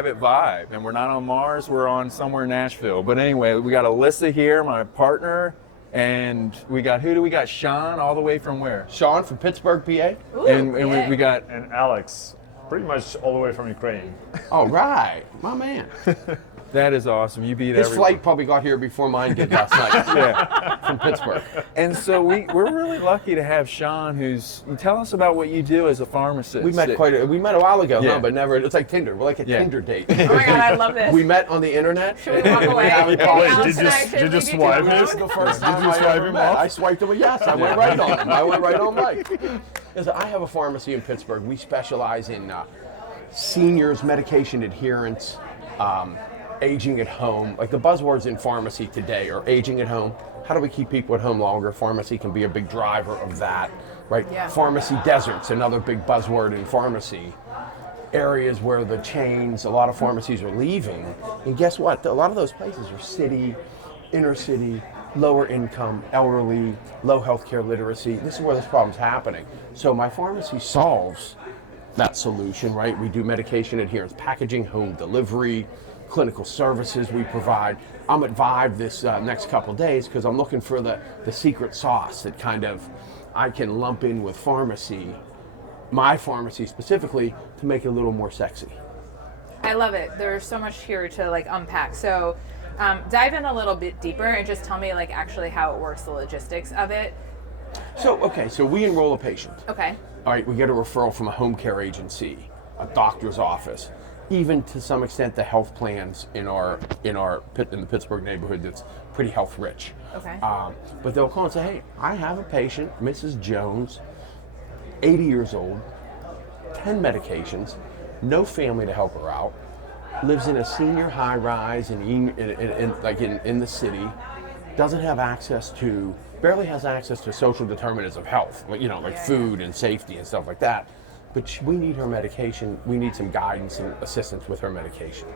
private vibe, and we're not on Mars, we're on somewhere in Nashville. But anyway, we got Alyssa here, my partner, and we got, who do we got? Shawn, all the way from where? Shawn from Pittsburgh, PA. Ooh, And yeah. we got, And Alex, pretty much all the way from Ukraine. All right, my man. that is awesome. You beat His everyone. flight probably got here before mine did last night Yeah. from Pittsburgh. And so we're really lucky to have Shawn, who's, tell us about what you do as a pharmacist. We met a while ago, Yeah. huh? But never. It's like Tinder. We're like a Yeah. Tinder date. Oh my God, I love this. We met on the internet. Should we walk away? haven't Maybe talked. Wait, Alex did and I you should just leave swipe you it? This is alone? the first time Did you I swipe ever him met. off? I swiped him a yes. I went right on him. I went right on Mike. Listen, I have a pharmacy in Pittsburgh. We specialize in seniors, medication adherence, aging at home. Like the buzzwords in pharmacy today are aging at home. How do we keep people at home longer? Pharmacy can be a big driver of that, right? Yeah. Pharmacy deserts, another big buzzword in pharmacy. Areas where the chains, a lot of pharmacies are leaving. And guess what? A lot of those places are city, inner city, lower income, elderly, low healthcare literacy. This is where this problem's happening. So my pharmacy solves that solution, right? We do medication adherence, packaging, home delivery, clinical services we provide. I'm at Vive this next couple days because I'm looking for the secret sauce that kind of I can lump in with pharmacy, my pharmacy specifically, to make it a little more sexy. I love it. There's so much here to like unpack. So dive in a little bit deeper and just tell me like actually how it works, the logistics of it. So we enroll a patient. Okay. All right, we get a referral from a home care agency, a doctor's office, even to some extent the health plans in the Pittsburgh neighborhood that's pretty health rich. Okay. But they'll call and say, hey, I have a patient, Mrs. Jones, 80 years old, 10 medications, no family to help her out, lives in a senior high rise in the city, doesn't have access to, barely has access to social determinants of health, like food and safety and stuff like that. But we need her medication. We need some guidance and assistance with her medication.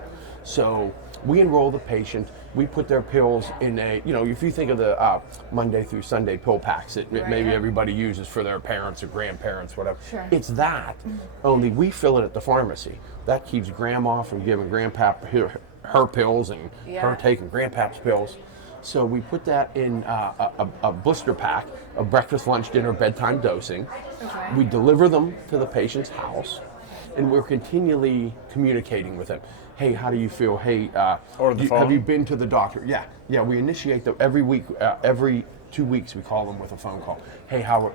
So we enroll the patient. We put their pills in if you think of the Monday through Sunday pill packs that maybe everybody uses for their parents or grandparents, whatever. Sure. It's that, only we fill it at the pharmacy. That keeps grandma from giving grandpap her pills and her taking grandpap's pills. So we put that in a blister pack of breakfast, lunch, dinner, bedtime dosing. Okay. We deliver them to the patient's house, and we're continually communicating with them. Hey, how do you feel? Hey, Or the phone? have you been to the doctor? Yeah. We initiate them every week. Every 2 weeks, we call them with a phone call. Hey, how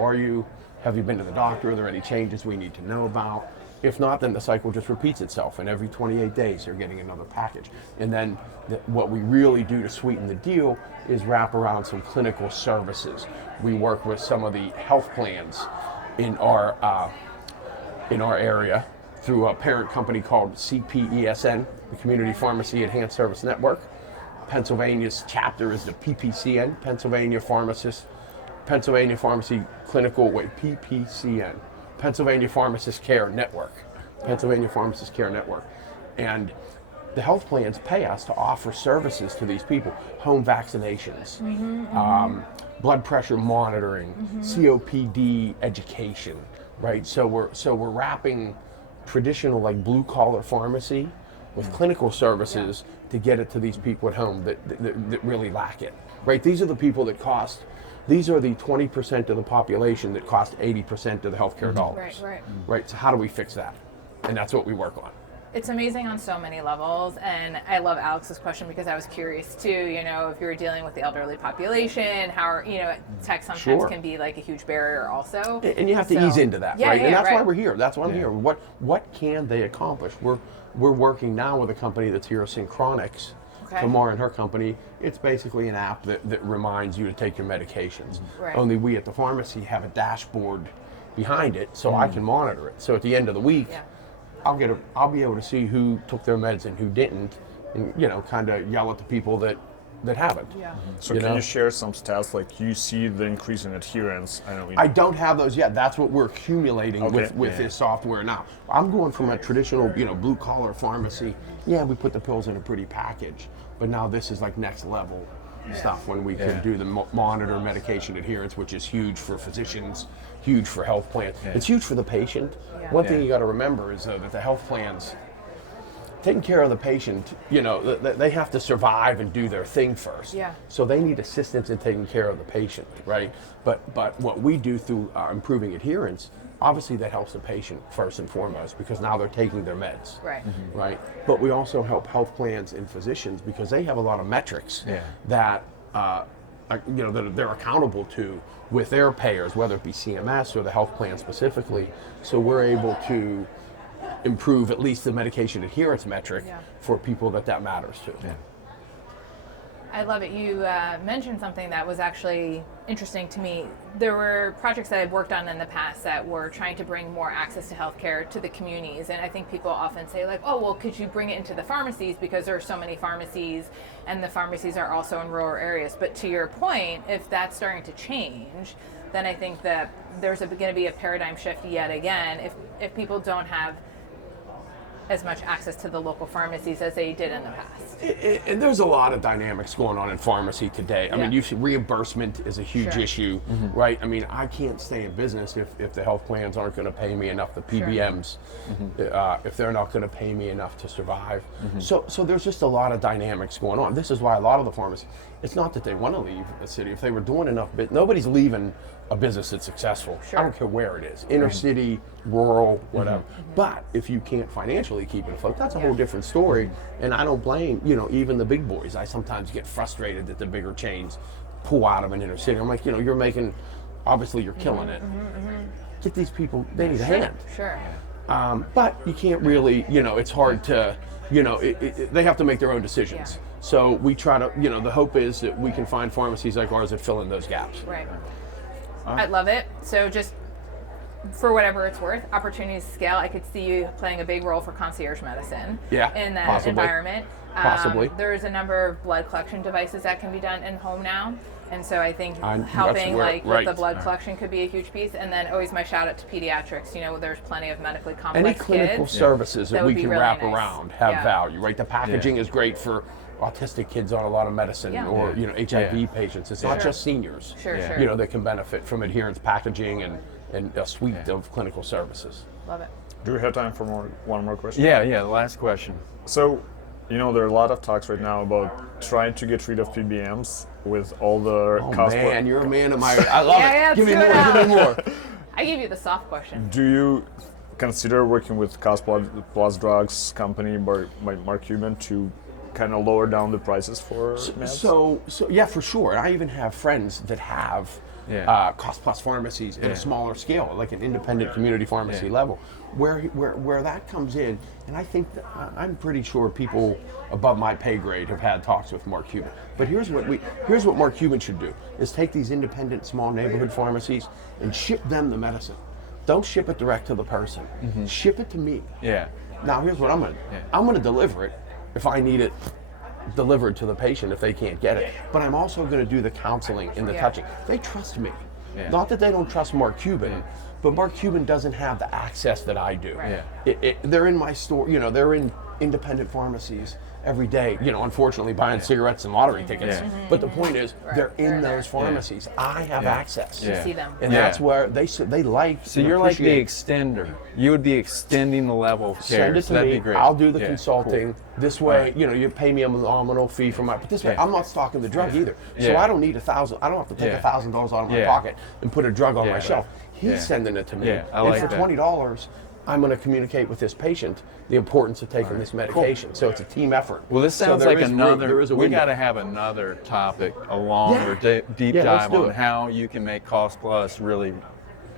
are you? Have you been to the doctor? Are there any changes we need to know about? If not, then the cycle just repeats itself, and every 28 days they're getting another package. And then what we really do to sweeten the deal is wrap around some clinical services. We work with some of the health plans in our area through a parent company called CPESN, the Community Pharmacy Enhanced Service Network. Pennsylvania's chapter is the PPCN, Pennsylvania Pharmacy Clinical, PPCN. Pennsylvania Pharmacist Care Network. And the health plans pay us to offer services to these people, home vaccinations, blood pressure monitoring, COPD education, right? So we're wrapping traditional like blue collar pharmacy with clinical services to get it to these people at home that really lack it, right? These are the people that cost. These are the 20% of the population that cost 80% of the healthcare dollars. Right. So how do we fix that? And that's what we work on. It's amazing on so many levels, and I love Alex's question because I was curious too, if you were dealing with the elderly population, how, tech sometimes can be like a huge barrier also. And you have to ease into that, right? And that's why we're here. That's why I'm here. What can they accomplish? We're working now with a company that's here, Synchronics. Okay. Tamar and her company, it's basically an app that reminds you to take your medications. Right. Only we at the pharmacy have a dashboard behind it so I can monitor it. So at the end of the week, I'll be able to see who took their meds and who didn't, and kind of yell at the people that haven't. Yeah. So can you share some stats, like you see the increase in adherence? I don't have those yet. That's what we're accumulating with this software now. I'm going from a traditional, blue collar pharmacy. Yeah, we put the pills in a pretty package, but now this is like next level stuff when we can do the monitor medication adherence, which is huge for physicians, huge for health plans. It's huge for the patient. One thing you got to remember is that the health plans, taking care of the patient, they have to survive and do their thing first. Yeah. So they need assistance in taking care of the patient, right? But what we do through improving adherence, obviously that helps the patient first and foremost because now they're taking their meds. Right. Right. But we also help health plans and physicians because they have a lot of metrics that that they're accountable to with their payers, whether it be CMS or the health plan specifically. So we're able to improve at least the medication adherence metric for people that matters to. Yeah. I love it. You mentioned something that was actually interesting to me. There were projects that I've worked on in the past that were trying to bring more access to healthcare to the communities. And I think people often say like, oh, well, could you bring it into the pharmacies because there are so many pharmacies and the pharmacies are also in rural areas. But to your point, if that's starting to change, then I think that there's going to be a paradigm shift yet again if people don't have as much access to the local pharmacies as they did in the past. And there's a lot of dynamics going on in pharmacy today. I mean, you see reimbursement is a huge issue, right? I mean, I can't stay in business if the health plans aren't going to pay me enough, the PBMs, if they're not going to pay me enough to survive. So there's just a lot of dynamics going on. This is why a lot of the pharmacies, it's not that they want to leave the city. If they were doing enough, nobody's leaving a business that's successful. I don't care where it is, inner city, rural, whatever. But if you can't financially keep it afloat, that's a whole different story. And I don't blame, even the big boys. I sometimes get frustrated that the bigger chains pull out of an inner city. I'm like, you're making, obviously you're killing it. Get these people, they need a hand. Sure. But you can't really, it's hard to, they have to make their own decisions. So we try to, the hope is that we can find pharmacies like ours that fill in those gaps. Right. I love it. So just for whatever it's worth, opportunities to scale, I could see you playing a big role for concierge medicine in that environment. Possibly. There's a number of blood collection devices that can be done in home now. And so I think helping with the blood collection could be a huge piece. And then always my shout out to pediatrics. There's plenty of medically complex Any clinical kids services that we can really wrap nice. around have value, right? The packaging is great for autistic kids on a lot of medicine or HIV patients. It's not just seniors that can benefit from adherence packaging and a suite of clinical services. Love it. Do we have time for one more question? Yeah, the last question. So, there are a lot of talks right now about trying to get rid of PBMs with all the cost. Oh man, you're a man of my. I love it. Give me more. Give me more. I give you the soft question. Do you consider working with cost plus drugs company by Mark Cuban to kind of lower down the prices for meds? So yeah, for sure. And I even have friends that have cost plus pharmacies at a smaller scale, like an independent community pharmacy level, where that comes in. And I think that I'm pretty sure people above my pay grade have had talks with Mark Cuban. But here's what Mark Cuban should do: is take these independent small neighborhood pharmacies and ship them the medicine. Don't ship it direct to the person. Ship it to me. Yeah. Now here's what I'm gonna deliver it if I need it delivered to the patient if they can't get it. But I'm also going to do the counseling and the touching. They trust me. Not that they don't trust Mark Cuban, but Mark Cuban doesn't have the access that I do. They're in my store, they're in independent pharmacies every day, unfortunately buying cigarettes and lottery tickets. But the point is, they're in those pharmacies. I have access. You see them. And that's where they like. So you're like the extender. You would be extending the level of care. Send it to That'd me. be great. I'll do the consulting. Cool. This way, you pay me a nominal fee for but this way, I'm not stocking the drug either. So I don't need $1,000. I don't have to take $1,000 out of my pocket and put a drug on my shelf. He's sending it to me. And for $20, I'm going to communicate with this patient the importance of taking this medication. So it's a team effort. Well, this sounds like we got to have another topic, a longer deep dive on how you can make cost plus really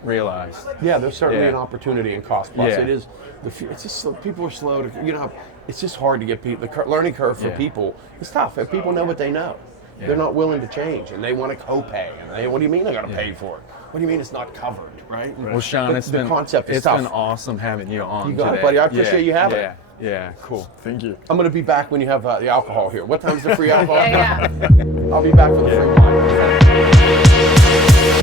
realized. Yeah, there's certainly an opportunity in cost plus. It is. It's just people are slow to. It's just hard to get people. The learning curve for people is tough. If people know what they know, they're not willing to change, and they want to copay. And what do you mean I got to pay for it? What do you mean it's not covered, right? Well, Shawn, it's been awesome having you on. You got today. it, buddy. I appreciate you having it. Yeah, cool. Thank you. I'm going to be back when you have the alcohol here. What time's the free alcohol? Yeah. I'll be back for the free wine.